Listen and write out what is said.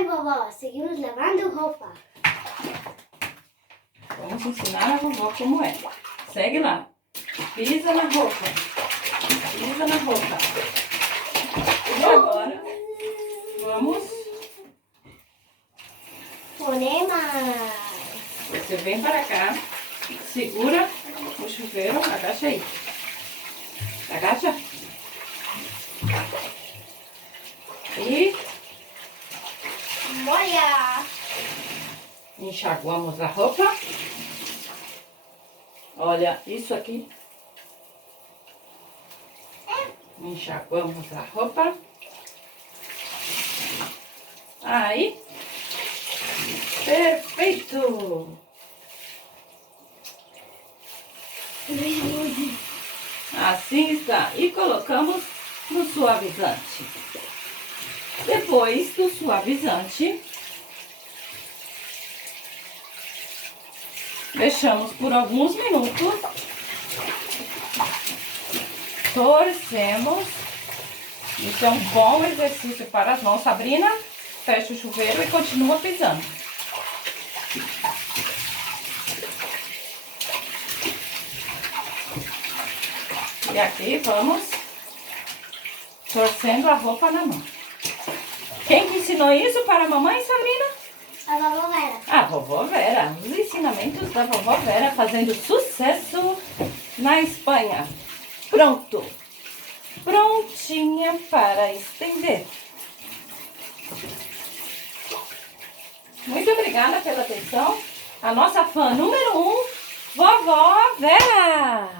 Vai, vovó, seguimos lavando roupa. Vamos ensinar a vovó como é. Segue lá. Pisa na roupa. Pisa na roupa. E agora, vamos. Ponema. Você vem para cá. Segura o chuveiro. Agacha aí. Agacha. E Molha. enxaguamos a roupa. Olha, isso aqui. Enxaguamos a roupa. Aí. Perfeito! Assim está. E colocamos no suavizante. Depois do suavizante, deixamos por alguns minutos. Torcemos. Isso é um bom exercício para as mãos. Sabrina, fecha o chuveiro e continua pisando. E aqui vamos torcendo a roupa na mão. Quem que ensinou isso para a mamãe, Sabrina? A vovó Vera. A vovó Vera. Os ensinamentos da vovó Vera fazendo sucesso na Espanha. Pronto. Prontinha para estender. Muito obrigada pela atenção. A nossa fã número 1, vovó Vera.